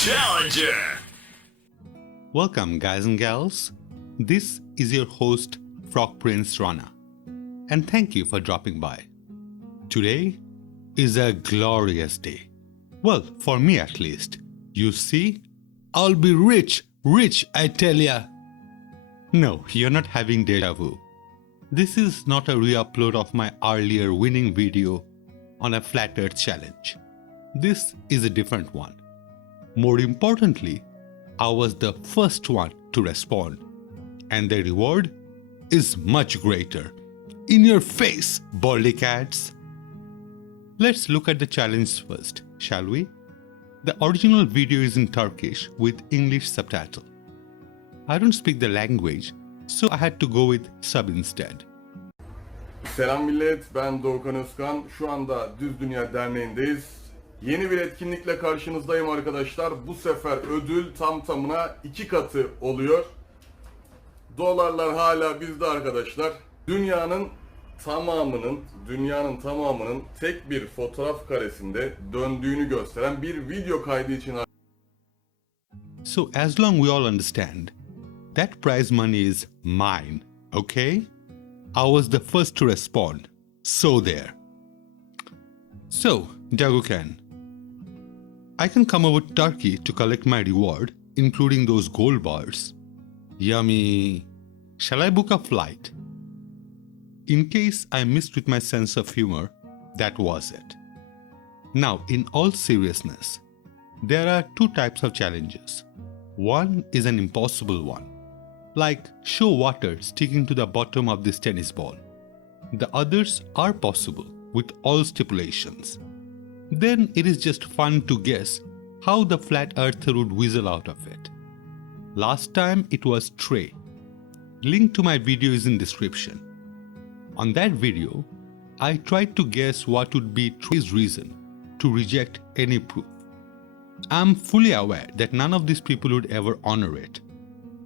challenger. Welcome, guys and gals. This is your host, Frog Prince Rana, and thank you for dropping by. Today is a glorious day. Well, for me at least. You see, I'll be rich, I tell ya. No, you're not having deja vu. This is not a re-upload of my earlier winning video on a flat earth challenge. This is a different one. More importantly, I was the first one to respond, and the reward is much greater. In your face, baldy cats. Let's look at the challenge first, shall we? The original video is in Turkish with English subtitle. I don't speak the language, so I had to go with sub instead. Selam millet, ben Doğukan Özkan. Şu anda Düz Dünya Derneği'ndeyiz. Yeni bir etkinlikle karşınızdayım arkadaşlar. Bu sefer ödül tam tamına 2 katı oluyor. Dolarlar hala bizde arkadaşlar. Dünyanın tamamının tek bir fotoğraf karesinde döndüğünü gösteren bir video kaydı için. So as long we all understand, that prize money is mine, okay? I was the first to respond. So there. So, Doğukan, I can come over to Turkey to collect my reward, including those gold bars. Yummy. Shall I book a flight? In case I missed with my sense of humor, that was it. Now, in all seriousness, there are 2 types of challenges. One is an impossible one, like show water sticking to the bottom of this tennis ball. The others are possible with all stipulations. Then it is just fun to guess how the flat earther would weasel out of it. Last time it was Trey. Link to my video is in description. On that video, I tried to guess what would be Trey's reason to reject any proof. I'm fully aware that none of these people would ever honor it.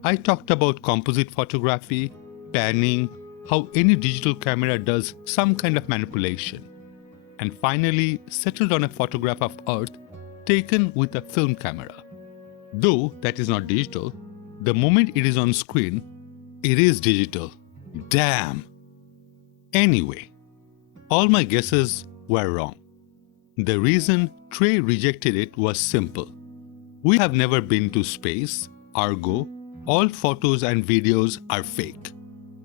I talked about composite photography, panning, how any digital camera does some kind of manipulation, and finally settled on a photograph of Earth taken with a film camera. Though that is not digital, the moment it is on screen, it is digital. Damn! Anyway, all my guesses were wrong. The reason Trey rejected it was simple. We have never been to space, ergo, all photos and videos are fake.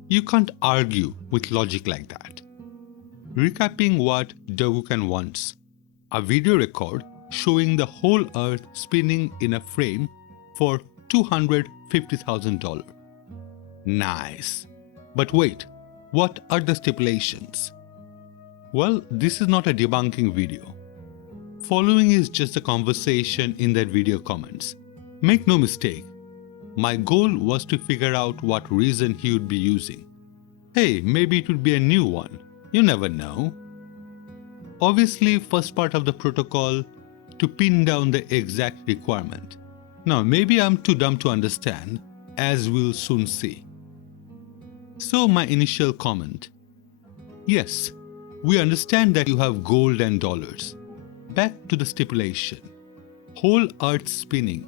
You can't argue with logic like that. Recapping what Doğukan wants: a video record showing the whole Earth spinning in a frame for $250,000. Nice. But wait, what are the stipulations? Well, this is not a debunking video. Following is just a conversation in that video comments. Make no mistake, my goal was to figure out what reason he would be using. Hey, maybe it would be a new one. You never know. Obviously, first part of the protocol to pin down the exact requirement. Now, maybe I'm too dumb to understand, as we'll soon see. So my initial comment. Yes, we understand that you have gold and dollars. Back to the stipulation. Whole Earth spinning.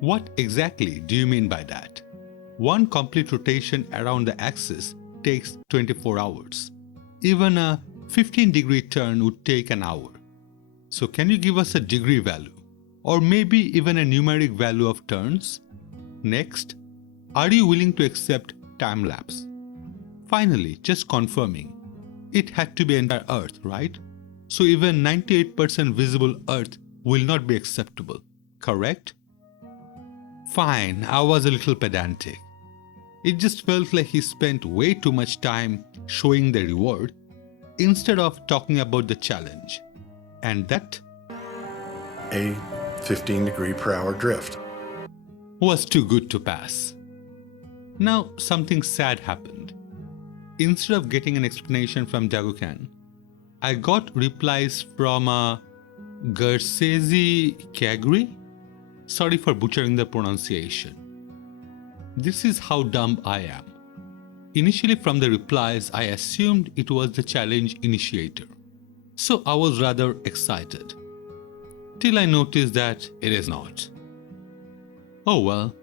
What exactly do you mean by that? One complete rotation around the axis takes 24 hours. Even a 15-degree turn would take an hour. So can you give us a degree value? Or maybe even a numeric value of turns? Next, are you willing to accept time-lapse? Finally, just confirming. It had to be entire Earth, right? So even 98% visible Earth will not be acceptable, correct? Fine, I was a little pedantic. It just felt like he spent way too much time showing the reward instead of talking about the challenge. And that a 15-degree-per-hour drift was too good to pass. Now something sad happened. Instead of getting an explanation from Doğukan, I got replies from Gersezi Kagri. Sorry for butchering the pronunciation. This is how dumb I am. Initially from the replies, I assumed it was the challenge initiator. So I was rather excited. Till I noticed that it is not. Oh well,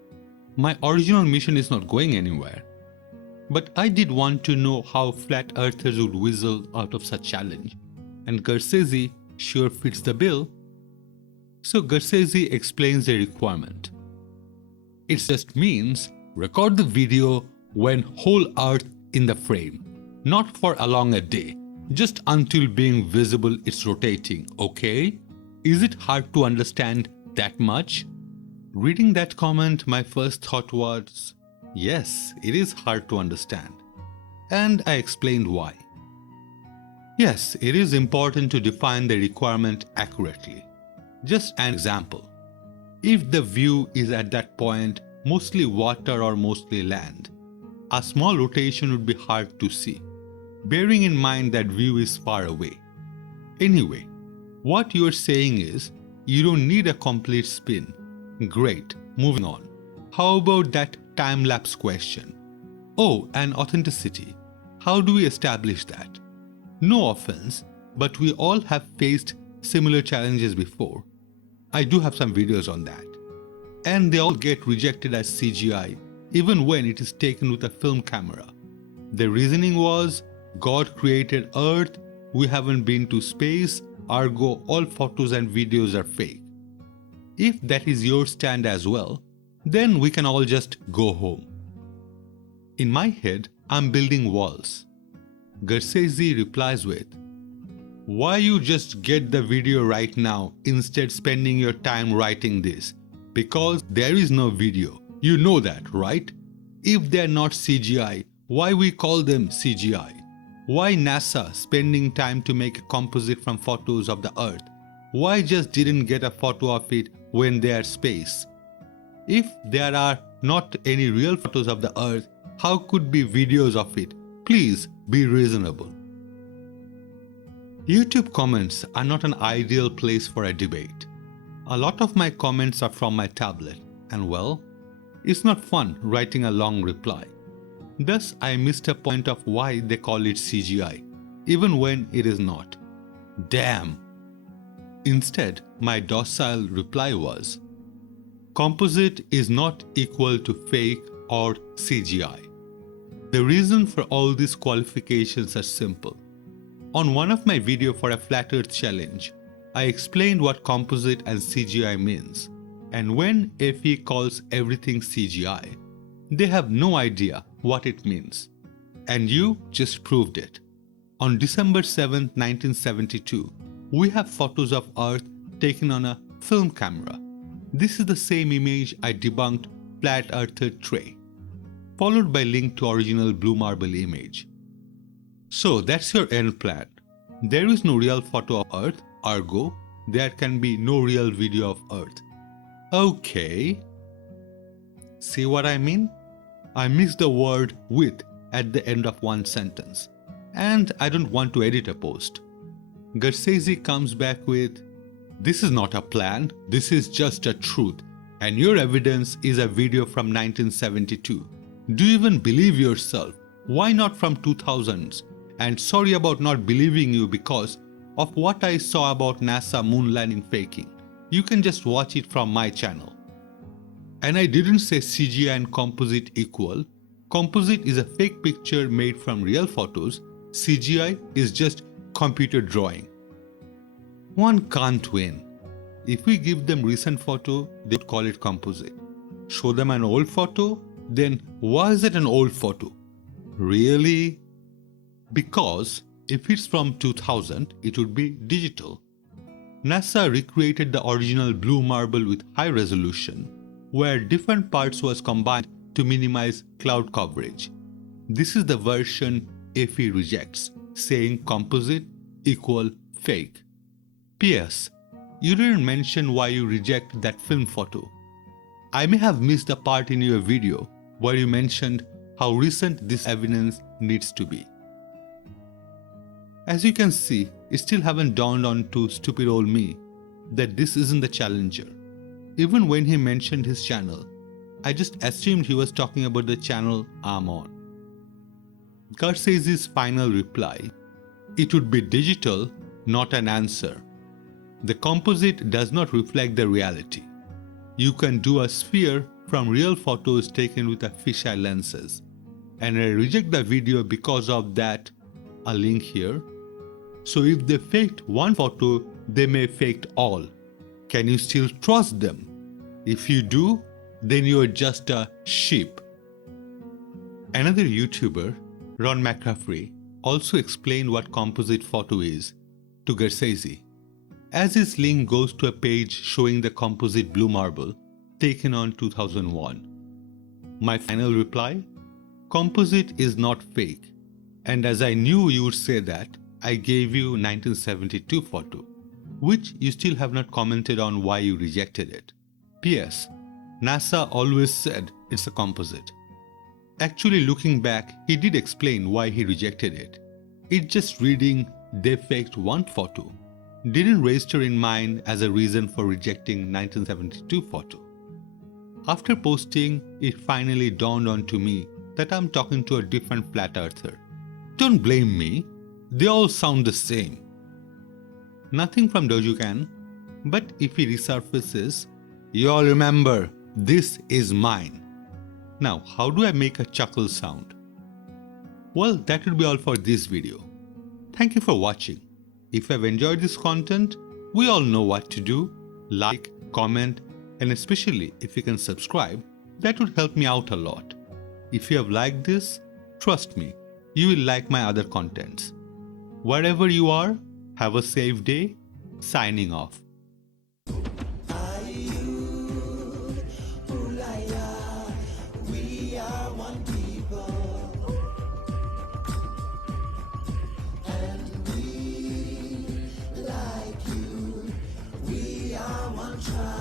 my original mission is not going anywhere. But I did want to know how flat earthers would weasel out of such challenge, and Garcesi sure fits the bill. So Garcesi explains the requirement. It just means record the video when whole earth in the frame, not for along a day, just until being visible it's rotating, okay? Is it hard to understand that much? Reading that comment, my first thought was, yes, it is hard to understand. And I explained why. Yes, it is important to define the requirement accurately. Just an example. If the view is at that point mostly water or mostly land, a small rotation would be hard to see, bearing in mind that view is far away. Anyway, what you're saying is you don't need a complete spin. Great, moving on. How about that time-lapse question? Oh, and authenticity. How do we establish that? No offense, but we all have faced similar challenges before. I do have some videos on that. And they all get rejected as CGI, even when it is taken with a film camera. The reasoning was, God created Earth, we haven't been to space, ergo all photos and videos are fake. If that is your stand as well, then we can all just go home. In my head, I'm building walls. Garcesi replies with, why you just get the video right now instead spending your time writing this? Because there is no video. You know that, right? If they're not CGI, why we call them CGI? Why NASA spending time to make a composite from photos of the Earth? Why just didn't get a photo of it when they are space? If there are not any real photos of the Earth, how could be videos of it? Please be reasonable. YouTube comments are not an ideal place for a debate. A lot of my comments are from my tablet, and well, it's not fun writing a long reply. Thus, I missed a point of why they call it CGI, even when it is not. Damn! Instead, my docile reply was, composite is not equal to fake or CGI. The reason for all these qualifications are simple. On one of my videos for a Flat Earth challenge, I explained what composite and CGI means, and when FE calls everything CGI, they have no idea what it means. And you just proved it. On December 7, 1972, we have photos of Earth taken on a film camera. This is the same image I debunked Flat Earther Trey, followed by link to original blue marble image. So that's your end plan. There is no real photo of Earth, ergo, there can be no real video of Earth. Okay. See what I mean? I missed the word with at the end of one sentence, and I don't want to edit a post. Garcesi comes back with, this is not a plan, this is just a truth, and your evidence is a video from 1972. Do you even believe yourself? Why not from 2000s? And sorry about not believing you because of what I saw about NASA moon landing faking. You can just watch it from my channel. And I didn't say CGI and composite equal. Composite is a fake picture made from real photos. CGI is just computer drawing. One can't win. If we give them recent photo, they would call it composite. Show them an old photo, then why is it an old photo? Really? Because if it's from 2000, it would be digital. NASA recreated the original blue marble with high resolution, where different parts was combined to minimize cloud coverage. This is the version FE rejects, saying composite equal fake. P.S. You didn't mention why you reject that film photo. I may have missed the part in your video where you mentioned how recent this evidence needs to be. As you can see, it still haven't dawned on to stupid old me that this isn't the challenger. Even when he mentioned his channel, I just assumed he was talking about the channel I'm on. Garcesi's final reply, it would be digital, not an answer. The composite does not reflect the reality. You can do a sphere from real photos taken with a fisheye lenses, and I reject the video because of that. A link here. So if they faked one photo, they may faked all. Can you still trust them? If you do, then you are just a sheep. Another YouTuber, Ron McCaffrey, also explained what composite photo is to Garcese, as his link goes to a page showing the composite blue marble taken on 2001. My final reply? Composite is not fake, and as I knew you would say that, I gave you 1972 photo, which you still have not commented on why you rejected it. P.S. NASA always said it's a composite. Actually, looking back, he did explain why he rejected it. It's just reading "they faked one photo" didn't register in mind as a reason for rejecting 1972 photo. After posting, it finally dawned onto me that I'm talking to a different flat earther. Don't blame me, they all sound the same. Nothing from Doğukan, but if he resurfaces, you all remember, this is mine. Now, how do I make a chuckle sound? Well, that would be all for this video. Thank you for watching. If you have enjoyed this content, we all know what to do. Like, comment, and especially if you can subscribe, that would help me out a lot. If you have liked this, trust me, you will like my other contents. Wherever you are, have a safe day. Signing off. We are one people, and we, like you, we are one tribe.